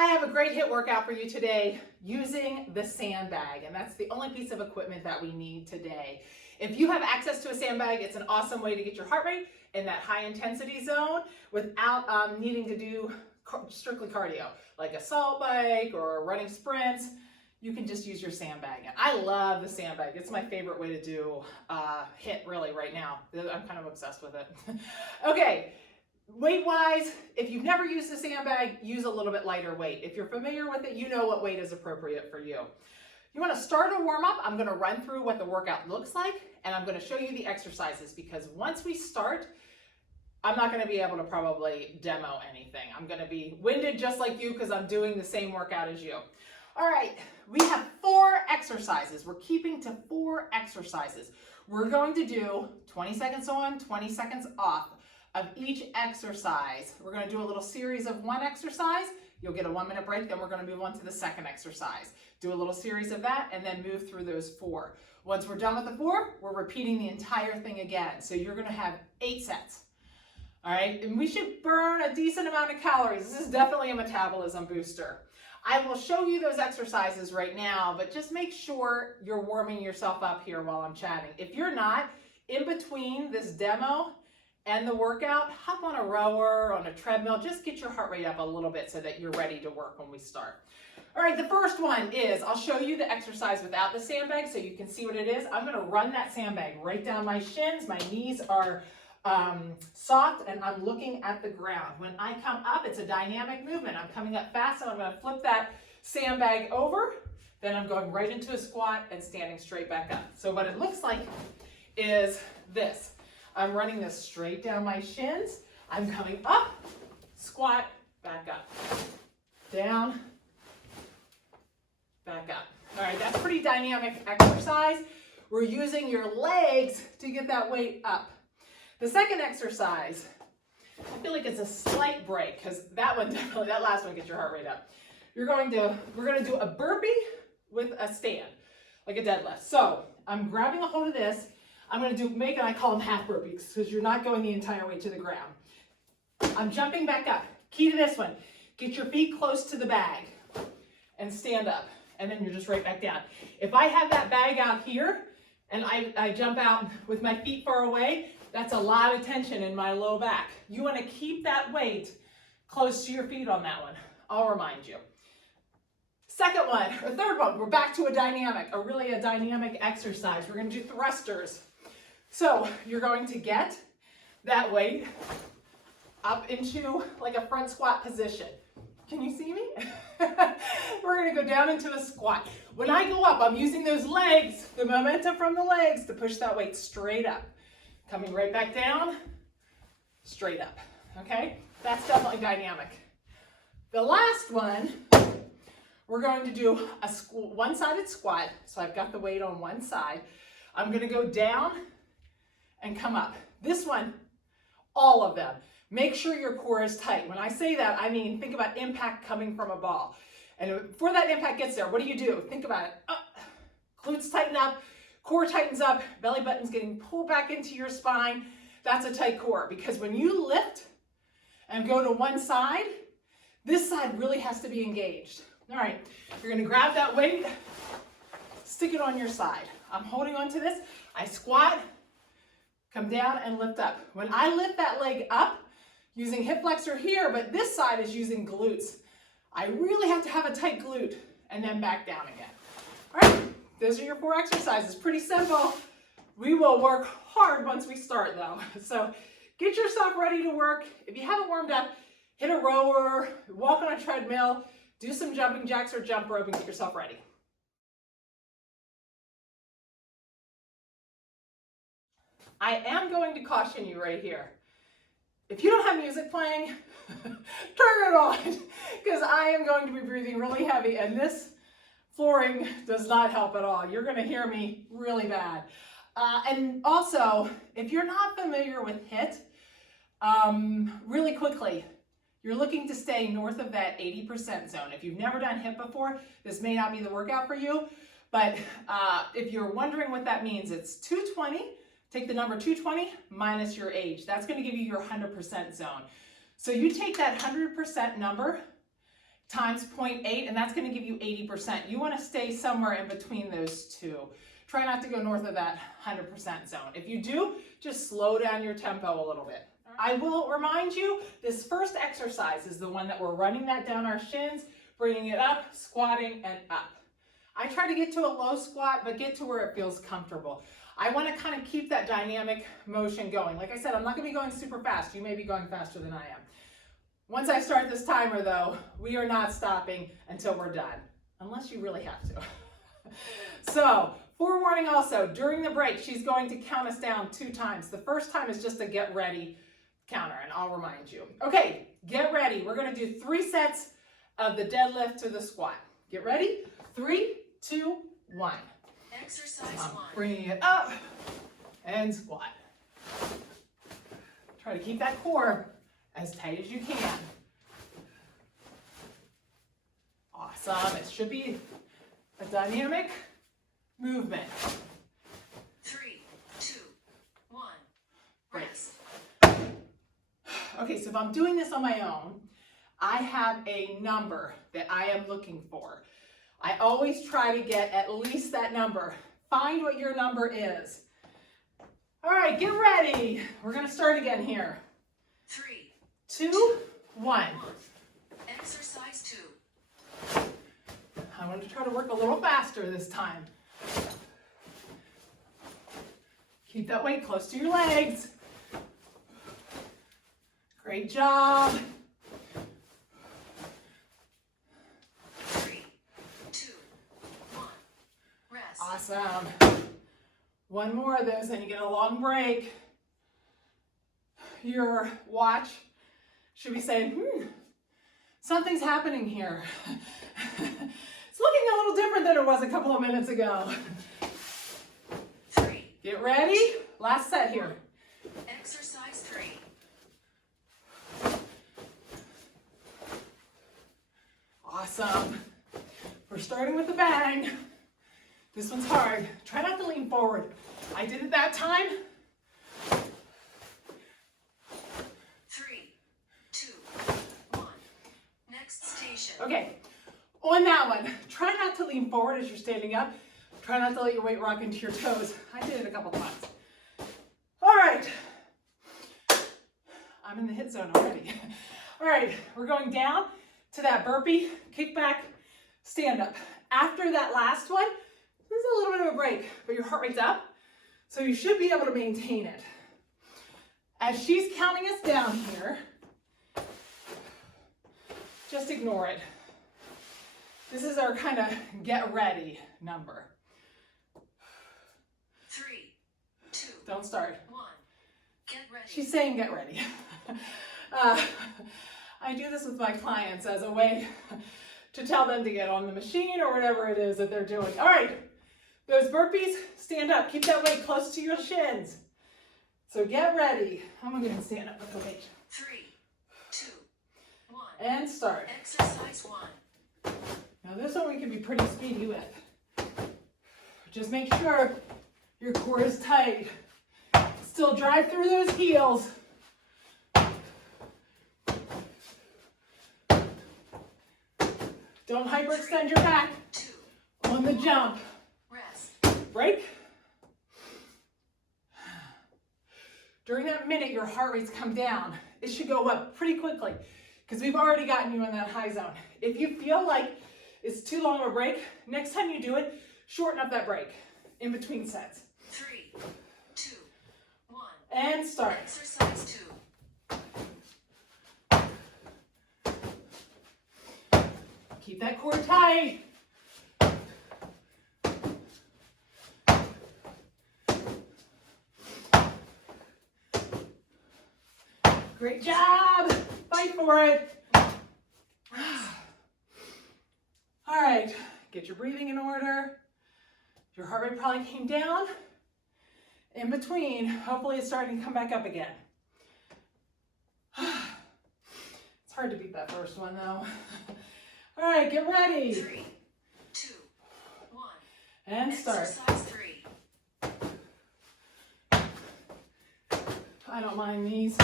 I have a great HIIT workout for you today using the sandbag, and that's the only piece of equipment that we need today. If you have access to a sandbag, it's an awesome way to get your heart rate in that high intensity zone without needing to do strictly cardio, like a salt bike or running sprints. You can just use your sandbag. And I love the sandbag. It's my favorite way to do HIIT really right now. I'm kind of obsessed with it. Okay. Weight-wise, if you've never used a sandbag, use a little bit lighter weight. If you're familiar with it, you know what weight is appropriate for you. You want to start a warm-up. I'm going to run through what the workout looks like, and I'm going to show you the exercises, because once we start, I'm not going to be able to probably demo anything. I'm going to be winded just like you because I'm doing the same workout as you. All right, we have 4 exercises. We're keeping to 4 exercises. We're going to do 20 seconds on, 20 seconds off of each exercise. We're going to do a little series of 1 exercise. You'll get a 1-minute break, then we're going to move on to the second exercise. Do a little series of that and then move through those 4. Once we're done with the 4, we're repeating the entire thing again. So you're going to have 8 sets. All right, and we should burn a decent amount of calories. This is definitely a metabolism booster. I will show you those exercises right now, but just make sure you're warming yourself up here while I'm chatting. If you're not, in between this demo and the workout, hop on a rower, on a treadmill, just get your heart rate up a little bit so that you're ready to work when we start. All right, the first one is, I'll show you the exercise without the sandbag so you can see what it is. I'm gonna run that sandbag right down my shins. My knees are soft and I'm looking at the ground. When I come up, it's a dynamic movement. I'm coming up fast and I'm gonna flip that sandbag over. Then I'm going right into a squat and standing straight back up. So what it looks like is this. I'm running this straight down my shins. I'm coming up, squat, back up, down, back up. All right, that's pretty dynamic exercise. We're using your legs to get that weight up. The second exercise, I feel like it's a slight break because that last one gets your heart rate up. We're going to do a burpee with a stand, like a deadlift. So I'm grabbing a hold of this. I'm going to I call them half burpees because you're not going the entire way to the ground. I'm jumping back up. Key to this one, get your feet close to the bag and stand up. And then you're just right back down. If I have that bag out here and I jump out with my feet far away, that's a lot of tension in my low back. You want to keep that weight close to your feet on that one. I'll remind you. Second one, or third one, we're back to a dynamic exercise. We're going to do thrusters. So you're going to get that weight up into like a front squat position. Can you see me? We're going to go down into a squat. When I go up, I'm using those legs, the momentum from the legs, to push that weight straight up. Coming right back down, straight up. Okay? That's definitely dynamic. The last one, we're going to do a one-sided squat. So I've got the weight on one side. I'm going to go down and come up. This one, all of them. Make sure your core is tight. When I say that, I mean, think about impact coming from a ball. And before that impact gets there, what do? Think about it. Glutes tighten up, core tightens up, belly button's getting pulled back into your spine. That's a tight core, because when you lift and go to one side, this side really has to be engaged. All right, you're gonna grab that weight, stick it on your side. I'm holding on to this. I squat, come down and lift up. When I lift that leg up, using hip flexor here, but this side is using glutes. I really have to have a tight glute and then back down again. All right, those are your 4 exercises. Pretty simple. We will work hard once we start though. So get yourself ready to work. If you haven't warmed up, hit a rower, walk on a treadmill, do some jumping jacks or jump rope and get yourself ready. I am going to caution you right here. If you don't have music playing, turn it on, because I am going to be breathing really heavy and this flooring does not help at all. You're going to hear me really bad. And also, if you're not familiar with HIIT, really quickly, you're looking to stay north of that 80% zone. If you've never done HIIT before, this may not be the workout for you, but if you're wondering what that means, it's 220. Take the number 220 minus your age. That's going to give you your 100% zone. So you take that 100% number times 0.8, and that's going to give you 80%. You want to stay somewhere in between those two. Try not to go north of that 100% zone. If you do, just slow down your tempo a little bit. I will remind you, this first exercise is the one that we're running that down our shins, bringing it up, squatting, and up. I try to get to a low squat, but get to where it feels comfortable. I want to kind of keep that dynamic motion going. Like I said, I'm not going to be going super fast. You may be going faster than I am. Once I start this timer, though, we are not stopping until we're done, unless you really have to. So, forewarning also, during the break, she's going to count us down 2 times. The first time is just a get ready counter, and I'll remind you. Okay, get ready. We're going to do 3 sets of the deadlift to the squat. Get ready? 3, 2, 1. Exercise 1. Bringing it up and squat. Try to keep that core as tight as you can. Awesome. It should be a dynamic movement. 3, 2, 1. Rest. Okay, so if I'm doing this on my own, I have a number that I am looking for. I always try to get at least that number. Find what your number is. All right, get ready. We're going to start again here. 3, 2, 1. Exercise 2. I want to try to work a little faster this time. Keep that weight close to your legs. Great job. 3, 2, 1. Rest. Awesome. 1 more of those, then you get a long break. Your watch should be saying, something's happening here. It's looking a little different than it was a couple of minutes ago. 3. Get ready. Last set here. Exercise 3. Awesome. We're starting with a bang. This one's hard. Try not to lean forward. I did it that time. 3, 2, 1. Next station. Okay, on that one, try not to lean forward as you're standing up. Try not to let your weight rock into your toes. I did it a couple times. All right. I'm in the HIIT zone already. All right, we're going down to that burpee, kick back, stand up. After that last one, there's a little bit of a break, but your heart rate's up, so you should be able to maintain it. As she's counting us down here, just ignore it. This is our kind of get ready number. 3, 2, Don't start. 1. Get ready. She's saying get ready. I do this with my clients as a way to tell them to get on the machine or whatever it is that they're doing. All right, those burpees, stand up. Keep that weight close to your shins. So get ready. I'm going to stand up with the weight. 3, 2, 1. And start. Exercise 1. Now this one we can be pretty speedy with. Just make sure your core is tight. Still drive through those heels. Don't hyperextend your back 2, on the jump. rest. Break. During that minute, your heart rates come down. It should go up pretty quickly because we've already gotten you in that high zone. If you feel like it's too long of a break, next time you do it, shorten up that break in between sets. 3, 2, 1. And start. Exercise 2. Keep that core tight. Great job. Fight for it. All right, get your breathing in order. Your heart rate probably came down. In between, hopefully it's starting to come back up again. It's hard to beat that first one though. All right, get ready. 3, 2, 1. And start. Exercise 3. I don't mind these.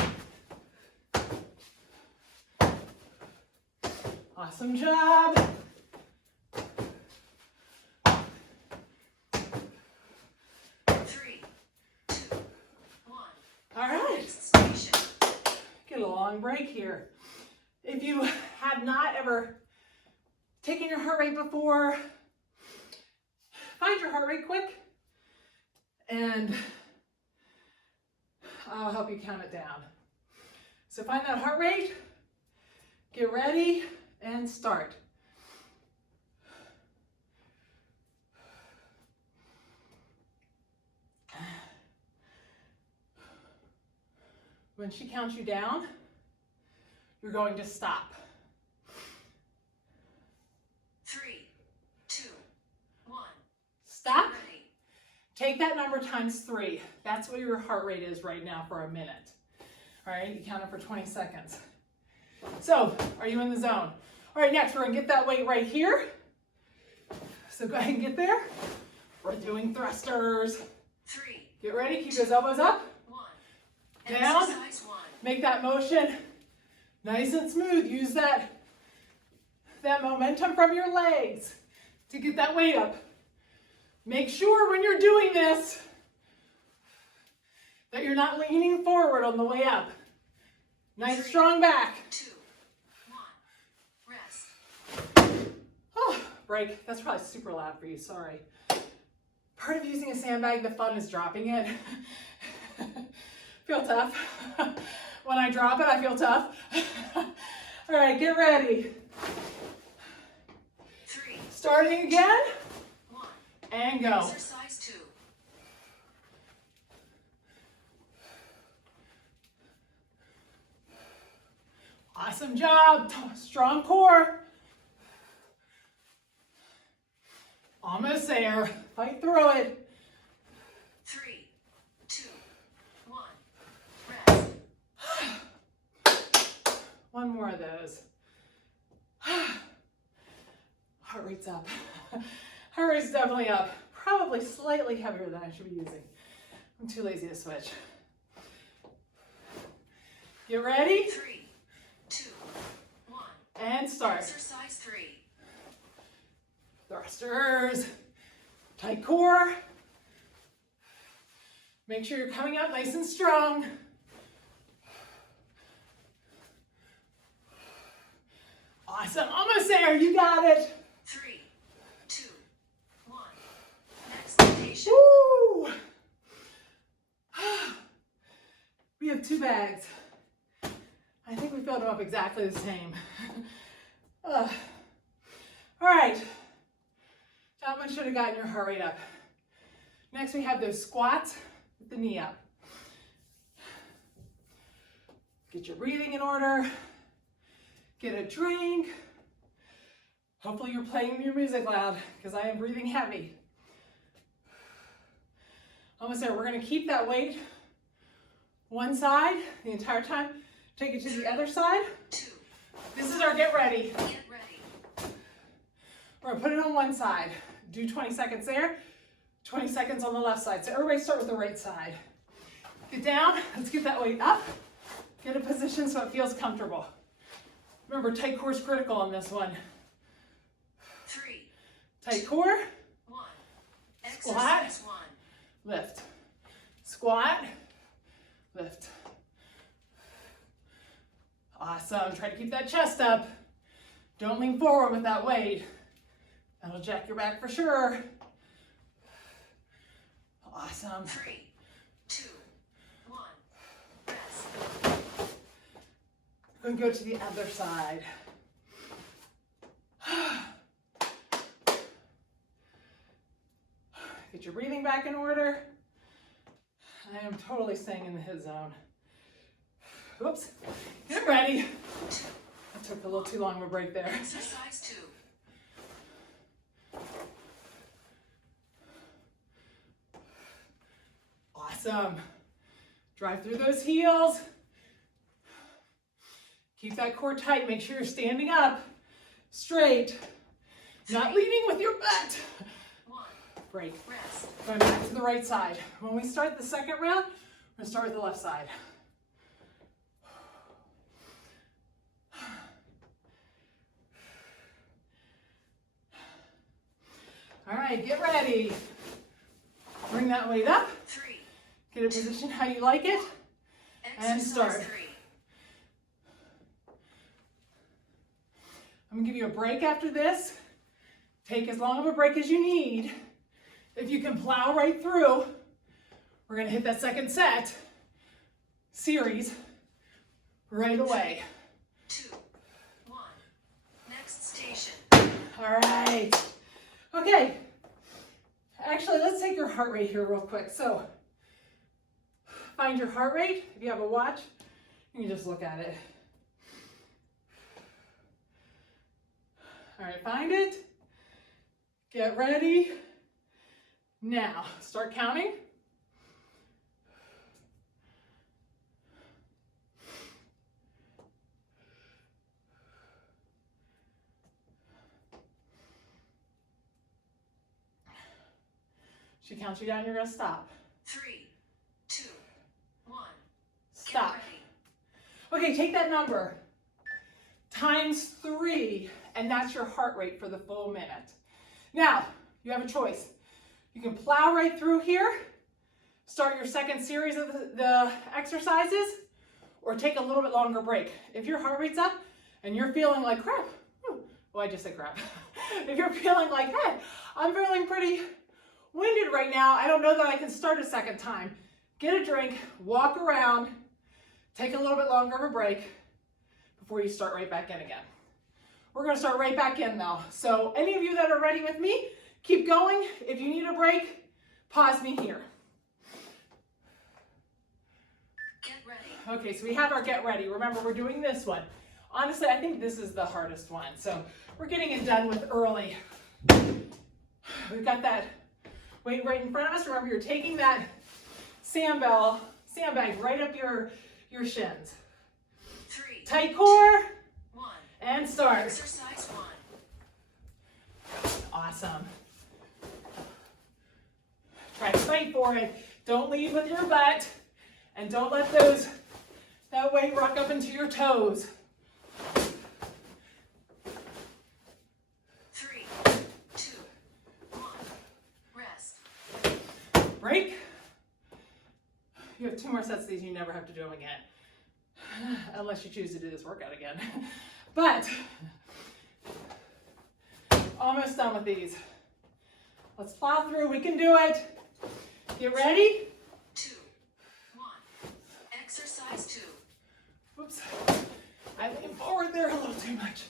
Awesome job. Three, two, one. All right. Next station. Get a long break here. If you have not ever taken your heart rate before, find your heart rate quick and I'll help you count it down. So find that heart rate, get ready, and start. When she counts you down, you're going to stop. 3, 2, 1. Stop. Ready. Take that number times 3. That's what your heart rate is right now for a minute. All right, you count it for 20 seconds. So, are you in the zone? All right, next we're gonna get that weight right here. So go ahead and get there. We're doing thrusters. 3, Get ready, keep those elbows up. 1. Down. Exercise 1. Make that motion nice and smooth. Use that momentum from your legs to get that weight up. Make sure when you're doing this that you're not leaning forward on the way up. Nice 3, strong back. 2, 1. Rest. Oh, break. That's probably super loud for you, sorry. Part of using a sandbag, the fun is dropping it. Feel tough. When I drop it, I feel tough. All right, get ready. 3, Starting again, 1. and go. Exercise 2. Awesome job. Strong core. Almost there. Fight through it. 3, 2, 1. Rest. One more of those. Heart rate's up. Heart rate's definitely up. Probably slightly heavier than I should be using. I'm too lazy to switch. Get ready 3, 2, 1. and start. Exercise 3. Thrusters. Tight core. Make sure you're coming up nice and strong. Awesome. Almost there. You got it. 3, 2, 1. Next station. Woo! We have 2 bags. I think we filled them up exactly the same. All right. That one should have gotten your heart rate up. Next we have those squats with the knee up. Get your breathing in order. Get a drink. Hopefully you're playing your music loud because I am breathing heavy. Almost there. We're going to keep that weight one side the entire time. Take it to the other side. 2. This is our get ready. Get ready. We're going to put it on one side. Do 20 seconds there, 20 seconds on the left side. So everybody start with the right side. Get down. Let's get that weight up. Get a position so it feels comfortable. Remember, tight core is critical on this one. 3, Tight core, 1. Squat. Exercise 1. lift. Squat, lift. Awesome. Try to keep that chest up. Don't lean forward with that weight. That'll jack your back for sure. Awesome. 3, 2, 1. Rest. We're going to go to the other side. Get your breathing back in order. I am totally staying in the HIIT zone. Oops. Get ready. I took a little too long of a break there. Exercise 2. Awesome. Drive through those heels. Keep that core tight. Make sure you're standing up straight. Not leaning with your butt. 1. Break. Rest. Going back to the right side. When we start the second round, we're going to start with the left side. All right, get ready. Bring that weight up. 3. Get a position how you like it. And Exercise start. 3. I'm gonna give you a break after this. Take as long of a break as you need. If you can plow right through, we're gonna hit that second set series right away. 2, 1. Next station. All right. Okay. Actually, let's take your heart rate here real quick. So, find your heart rate. If you have a watch, you can just look at it. All right, find it. Get ready. Now, start counting. She counts you down, you're gonna stop. 3, 2, 1. Stop. Get ready. Okay, take that number times 3, and that's your heart rate for the full minute. Now, you have a choice. You can plow right through here, start your second series of the exercises, or take a little bit longer break. If your heart rate's up and you're feeling like crap, well, I just said crap. If you're feeling like, hey, I'm feeling pretty winded right now, I don't know that I can start a second time, get a drink, walk around, take a little bit longer of a break before you start right back in again. We're gonna start right back in though. So any of you that are ready with me, keep going. If you need a break, pause me here. Get ready. Okay, so we have our get ready. Remember, we're doing this one. Honestly, I think this is the hardest one. So we're getting it done with early. We've got that weight right in front of us. Remember, you're taking that sandbag right up your shins. 3, Tight core, 1. and start. Exercise 1. Awesome. Try to fight for it. Don't lead with your butt, and don't let that weight rock up into your toes. 3, 2, 1. Rest. Break. You have 2 more sets of these. You never have to do them again. Unless you choose to do this workout again. But, almost done with these. Let's plow through. We can do it. Get ready? 2, 1. Exercise 2. Whoops. I leaned forward there a little too much.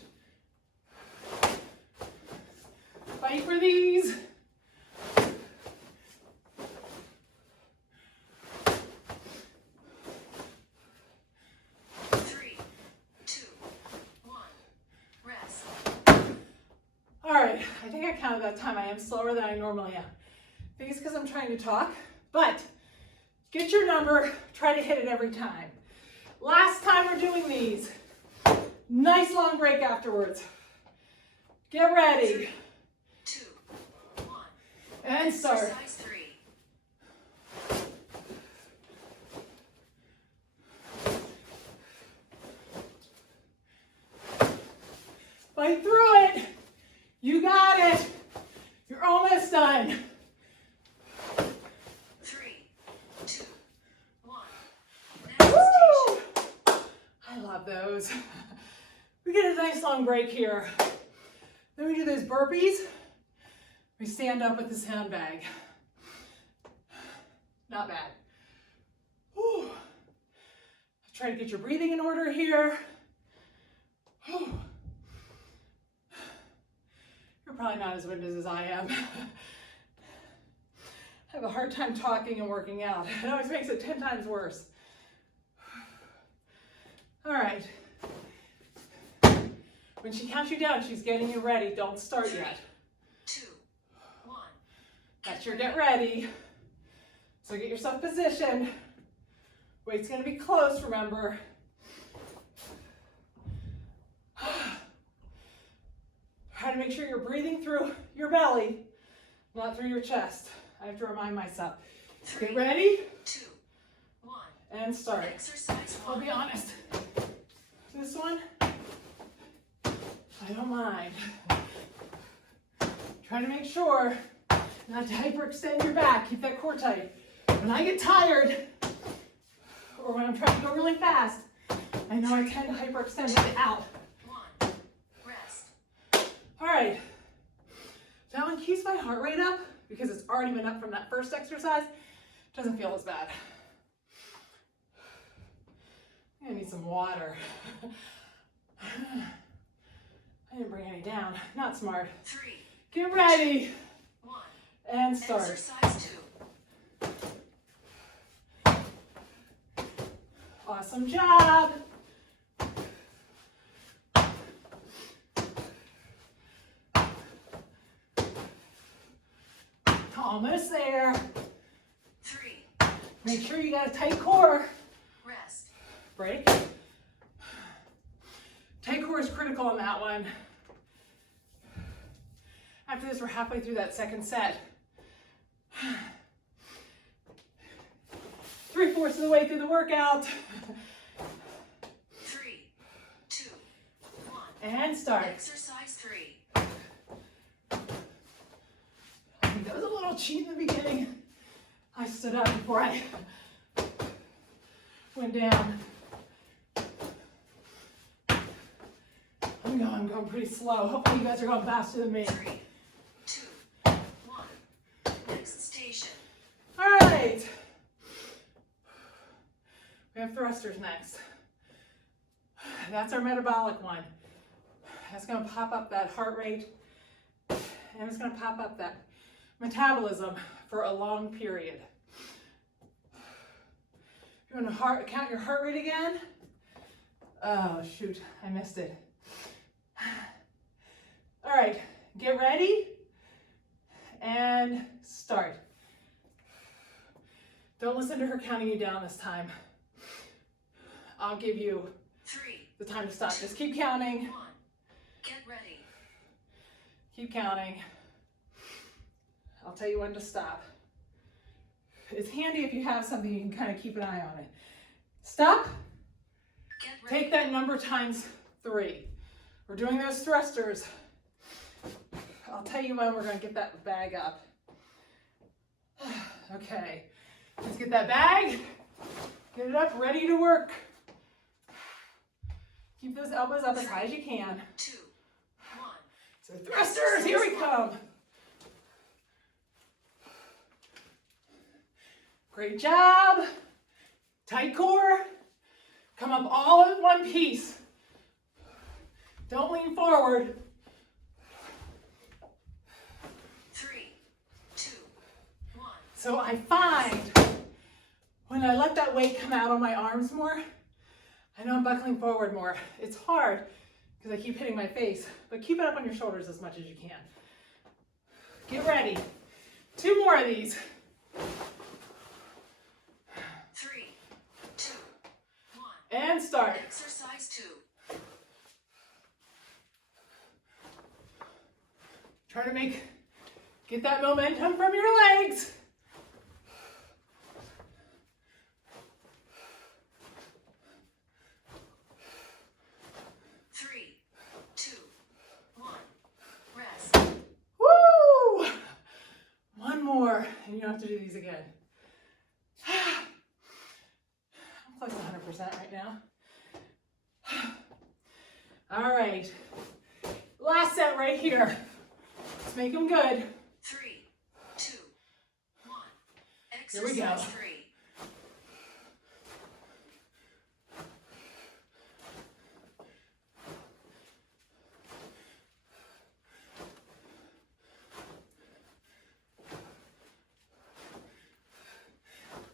Fight for these. I think I counted that time. I am slower than I normally am. I think it's because I'm trying to talk, but get your number, try to hit it every time. Last time we're doing these. Nice long break afterwards. Get ready. 2, 1. And start. Exercise 3. Fight through it. You got it. You're almost done. 3, 2, 1. Next Woo! station. I love those. We get a nice long break here. Then we do those burpees. We stand up with the sandbag. Not bad. Whew. Try to get your breathing in order here. Whew. You're probably not as winded as I am. I have a hard time talking and working out. It always makes it 10 times worse. All right. When she counts you down, she's getting you ready. Don't start 3, yet. 2, 1. That's your get ready. So get yourself positioned. Weight's gonna be close, remember. Try to make sure you're breathing through your belly, not through your chest. I have to remind myself. 3, Get ready 2, 1. and start. Exercise 1. I'll be honest. This one, I don't mind. Try to make sure not to hyperextend your back. Keep that core tight. When I get tired, or when I'm trying to go really fast, I know I tend to hyperextend it out. 1. Rest. All right. That one keeps my heart rate up because it's already been up from that first exercise. Doesn't feel as bad. I need some water. I didn't bring any down. Not smart. 3. Get ready. 1. And start. Exercise 2. Awesome job. Almost there. 3. Make sure you got a tight core. Rest. Break. Tight core is critical on that one. After this, we're halfway through that second set. 3/4 of the way through the workout. 3, 2, 1. And start. Exercise 3. I think that was a little cheat in the beginning. I stood up before I went down. I'm going pretty slow. Hopefully you guys are going faster than me. 3, 2, 1. Next station. All right. We have thrusters next. That's our metabolic one. That's going to pop up that heart rate, and it's going to pop up that metabolism for a long period. If you want to count your heart rate again. Oh, shoot, I missed it. All right, get ready and start. Don't listen to her counting you down this time. I'll give you 3, the time to stop. Just keep counting. 1. Get ready. Keep counting. I'll tell you when to stop. It's handy if you have something you can kind of keep an eye on it. Stop. Get ready. Take that number times 3. We're doing those thrusters. I'll tell you when we're going to get that bag up. Okay, let's get that bag. Get it up, ready to work. Keep those elbows up as high as you can. 2, 1. So thrusters, here we come. Great job. Tight core. Come up all in one piece. Don't lean forward. 3, 2, 1. So I find when I let that weight come out on my arms more, I know I'm buckling forward more. It's hard because I keep hitting my face, but keep it up on your shoulders as much as you can. Get ready. 2 more of these. 3, 2, 1. And start. Exercise 2. Try to get that momentum from your legs. Three, 2, 1. Rest. Woo! One more, and you don't have to do these again. I'm close to 100% right now. All right, last set right here. Let's make them good. 3, 2, 1. Here we Exercise go. 3.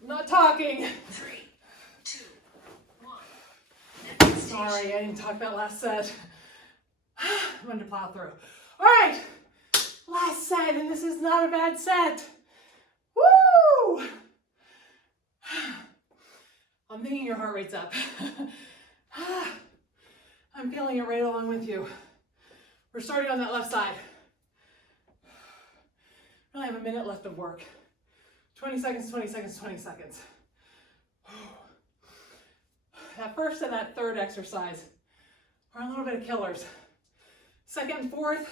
I'm not talking. 3, 2, 1. Next Sorry, station. I didn't talk that last set. I'm going to plow through. All right, last set, and this is not a bad set. Woo! I'm thinking your heart rate's up. I'm feeling it right along with you. We're starting on that left side. I only have a minute left of work. 20 seconds, 20 seconds, 20 seconds. That first and that third exercise are a little bit of killers. Second and fourth,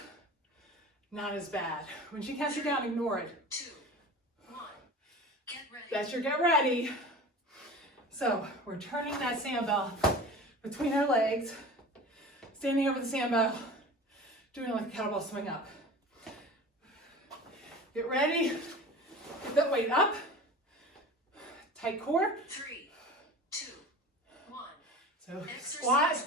not as bad. When she counts you down, ignore it. 2, 1. Get ready. That's your get ready. So we're turning that sandbell between our legs, standing over the sandbell, doing like a kettlebell swing up. Get ready. Get that weight up. Tight core. 3, 2, 1. So Exercise squat.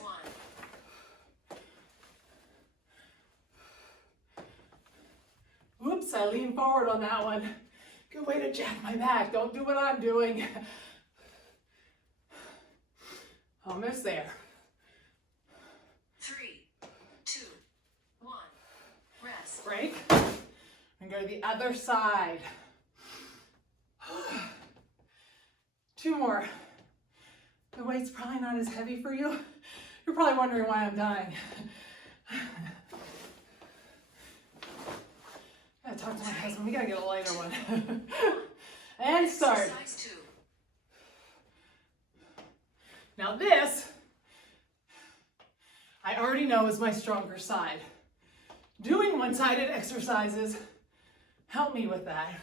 1. Oops, I leaned forward on that one. Good way to jack my back. Don't do what I'm doing. Almost there. 3, 2, 1. Rest. Break. And go to the other side. 2 more. The weight's probably not as heavy for you. You're probably wondering why I'm dying. I gotta talk to my husband. We gotta get a lighter one. And start. Exercise 2. Now this, I already know is my stronger side. Doing one-sided exercises help me with that.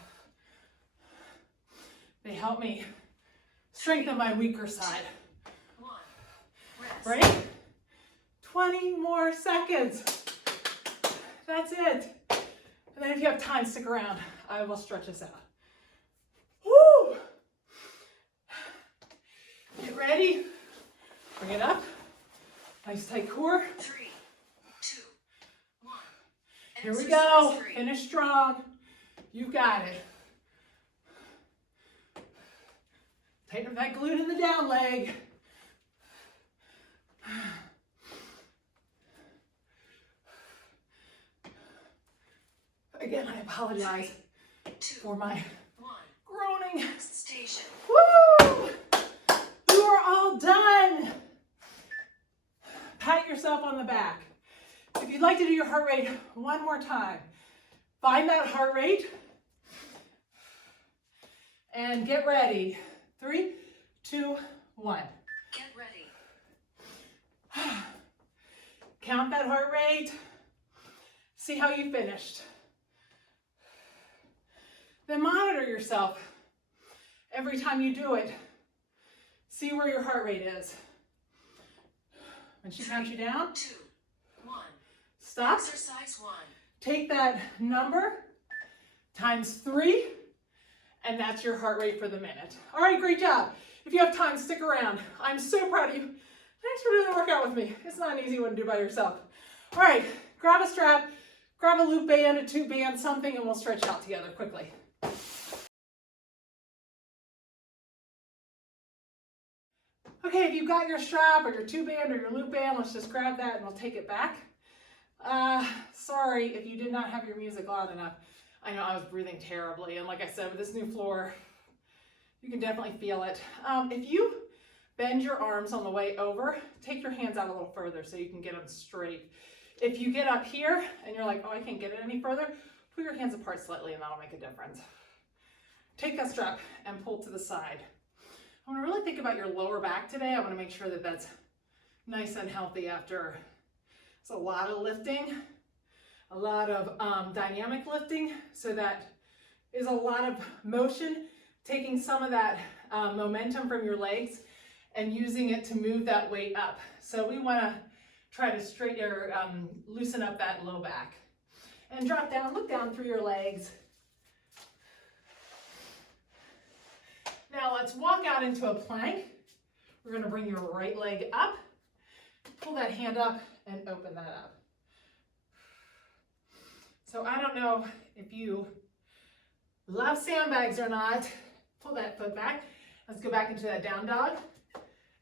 They help me strengthen my weaker side. 1. Rest. Break. 20 more seconds. That's it. And then if you have time, stick around. I will stretch this out. Woo! Get ready. Bring it up. Nice tight core. 3, 2, 1. Here we Exercise go. 3. Finish strong. You've got it. Tighten up that glute in the down leg. Again, I apologize 2, for my 1. groaning. Next station. Woo! You are all done. Pat yourself on the back. If you'd like to do your heart rate one more time, find that heart rate and get ready. 3, 2, 1. Get ready. Count that heart rate. See how you finished. Then monitor yourself every time you do it. See where your heart rate is. When she counts you down, 2, 1. stop. Exercise 1. Take that number times 3, and that's your heart rate for the minute. All right, great job. If you have time, stick around. I'm so proud of you. Thanks for doing the workout with me. It's not an easy one to do by yourself. All right, grab a strap, grab a loop band, a tube band, something, and we'll stretch out together quickly. Okay, if you've got your strap or your tube band or your loop band, let's just grab that and we'll take it back. Sorry if you did not have your music loud enough. I know I was breathing terribly, and like I said, with this new floor, you can definitely feel it. If you bend your arms on the way over, take your hands out a little further so you can get them straight. If you get up here and you're like, oh, I can't get it any further, put your hands apart slightly and that'll make a difference. Take that strap and pull to the side. I want to really think about your lower back today. I want to make sure that that's nice and healthy after it's a lot of lifting, a lot of dynamic lifting. So that is a lot of motion, taking some of that momentum from your legs and using it to move that weight up. So we want to try to straighten or loosen up that low back. And drop down, look down through your legs. Now let's walk out into a plank. We're going to bring your right leg up, pull that hand up and open that up. So I don't know if you love sandbags or not. Pull that foot back. Let's go back into that down dog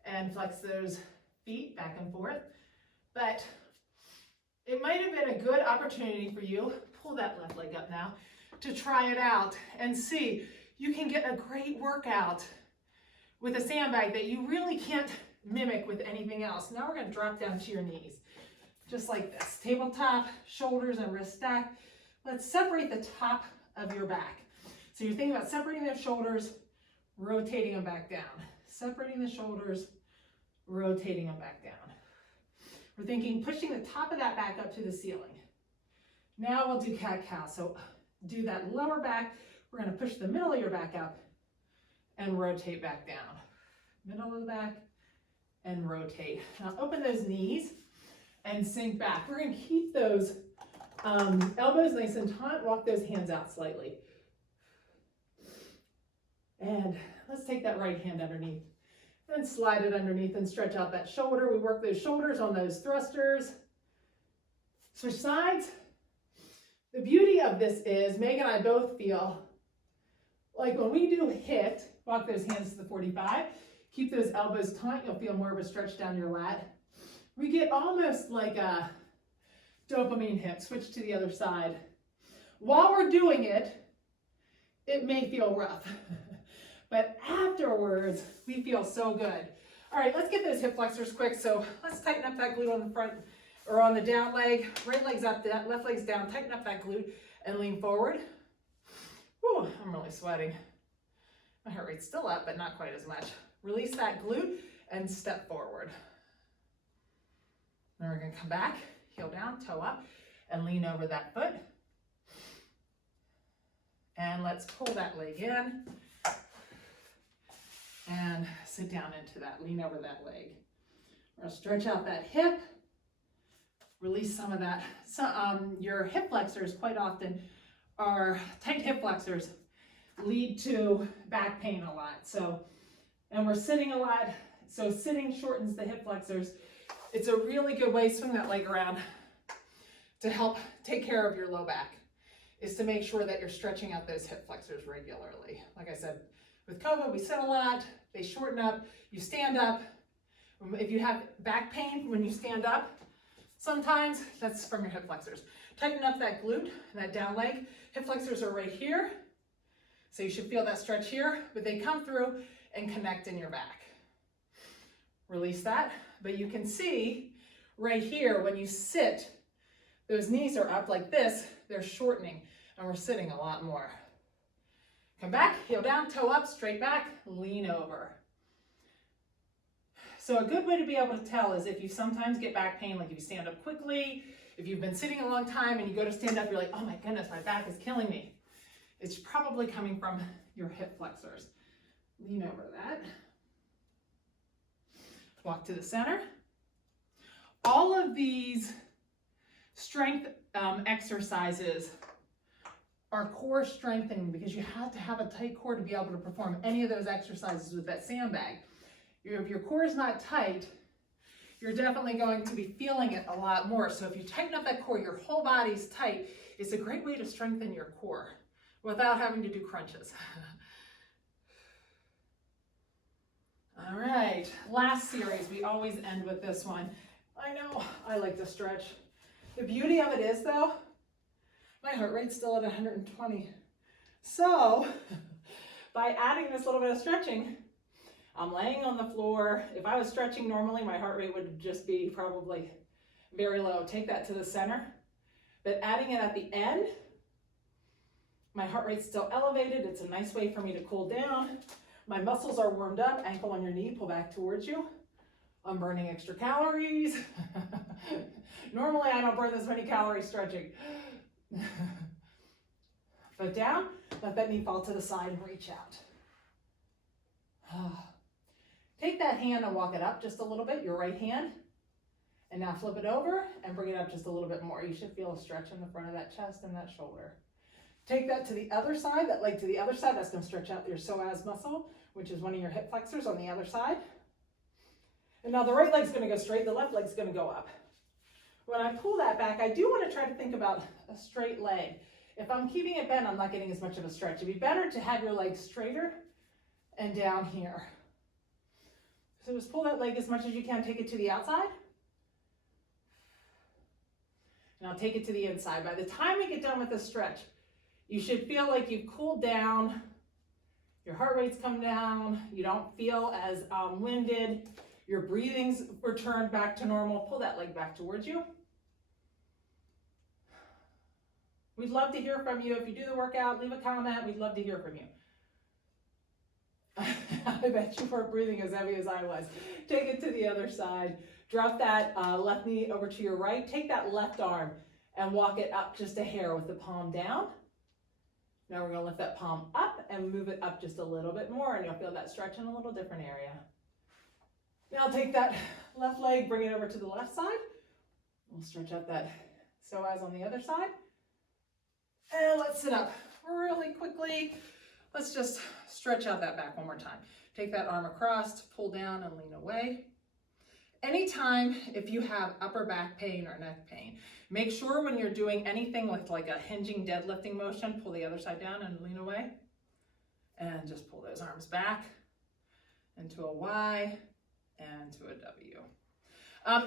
and flex those feet back and forth. But it might have been a good opportunity for you, pull that left leg up now, to try it out and see. You can get a great workout with a sandbag that you really can't mimic with anything else. Now we're going to drop down to your knees, just like this. Tabletop, shoulders and wrists stacked. Let's separate the top of your back. So you're thinking about separating the shoulders, rotating them back down. Separating the shoulders, rotating them back down. We're thinking pushing the top of that back up to the ceiling. Now we'll do cat-cow. So do that lower back. We're gonna push the middle of your back up and rotate back down. Middle of the back and rotate. Now open those knees and sink back. We're gonna keep those elbows nice and taut. Walk those hands out slightly. And let's take that right hand underneath and slide it underneath and stretch out that shoulder. We work those shoulders on those thrusters. Switch sides. The beauty of this is Meg and I both feel like when we do HIIt, walk those hands to the 45, keep those elbows taut, you'll feel more of a stretch down your lat. We get almost like a dopamine hit. Switch to the other side. While we're doing it, it may feel rough, but afterwards, we feel so good. All right, let's get those hip flexors quick. So let's tighten up that glute on the front or on the down leg. Right leg's up, left leg's down. Tighten up that glute and lean forward. Whew, I'm really sweating. My heart rate's still up, but not quite as much. Release that glute and step forward. Then we're gonna come back, heel down, toe up, and lean over that foot. And let's pull that leg in and sit down into that, lean over that leg. We're gonna stretch out that hip, release some of that. So, your hip flexors quite often are, tight hip flexors lead to back pain a lot. So, and we're sitting a lot, so sitting shortens the hip flexors. It's a really good way, swing that leg around, to help take care of your low back, is to make sure that you're stretching out those hip flexors regularly. Like I said, with COVID, we sit a lot, they shorten up, you stand up. If you have back pain when you stand up, sometimes that's from your hip flexors. Tighten up that glute and that down leg. Hip flexors are right here, so you should feel that stretch here, but they come through and connect in your back. Release that, but you can see right here when you sit, those knees are up like this, they're shortening, and we're sitting a lot more. Come back, heel down, toe up, straight back, lean over. So a good way to be able to tell is if you sometimes get back pain, like if you stand up quickly, if you've been sitting a long time and you go to stand up, you're like, oh my goodness, my back is killing me. It's probably coming from your hip flexors. Lean over that. Walk to the center. All of these strength exercises are core strengthening because you have to have a tight core to be able to perform any of those exercises with that sandbag. If your core is not tight, you're definitely going to be feeling it a lot more. So if you tighten up that core, your whole body's tight. It's a great way to strengthen your core without having to do crunches. All right, last series, we always end with this one. I know, I like to stretch. The beauty of it is though, my heart rate's still at 120. So by adding this little bit of stretching, I'm laying on the floor. If I was stretching normally, my heart rate would just be probably very low. Take that to the center. But adding it at the end, my heart rate's still elevated. It's a nice way for me to cool down. My muscles are warmed up. Ankle on your knee, pull back towards you. I'm burning extra calories. Normally, I don't burn this many calories stretching. Foot down, let that knee fall to the side and reach out. Take that hand and walk it up just a little bit, your right hand. And now flip it over and bring it up just a little bit more. You should feel a stretch in the front of that chest and that shoulder. Take that to the other side, that leg to the other side. That's going to stretch out your psoas muscle, which is one of your hip flexors on the other side. And now the right leg's going to go straight, the left leg's going to go up. When I pull that back, I do want to try to think about a straight leg. If I'm keeping it bent, I'm not getting as much of a stretch. It'd be better to have your leg straighter and down here. So just pull that leg as much as you can. Take it to the outside. Now take it to the inside. By the time we get done with this stretch, you should feel like you've cooled down. Your heart rate's come down. You don't feel as winded. Your breathing's returned back to normal. Pull that leg back towards you. We'd love to hear from you. If you do the workout, leave a comment. We'd love to hear from you. I bet you weren't breathing as heavy as I was. Take it to the other side. Drop that left knee over to your right. Take that left arm and walk it up just a hair with the palm down. Now we're gonna lift that palm up and move it up just a little bit more, and you'll feel that stretch in a little different area. Now take that left leg, bring it over to the left side. We'll stretch out that psoas on the other side. And let's sit up really quickly. Let's just stretch out that back one more time. Take that arm across, pull down and lean away. Anytime if you have upper back pain or neck pain, make sure when you're doing anything with like a hinging deadlifting motion, pull the other side down and lean away. And just pull those arms back into a Y and to a W.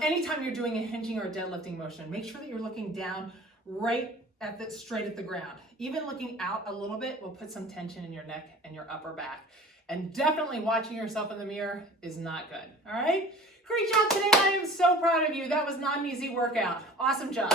Anytime you're doing a hinging or a deadlifting motion, make sure that you're looking down right at the, straight at the ground. Even looking out a little bit will put some tension in your neck and your upper back. And definitely watching yourself in the mirror is not good. All right? Great job today. I am so proud of you. That was not an easy workout. Awesome job.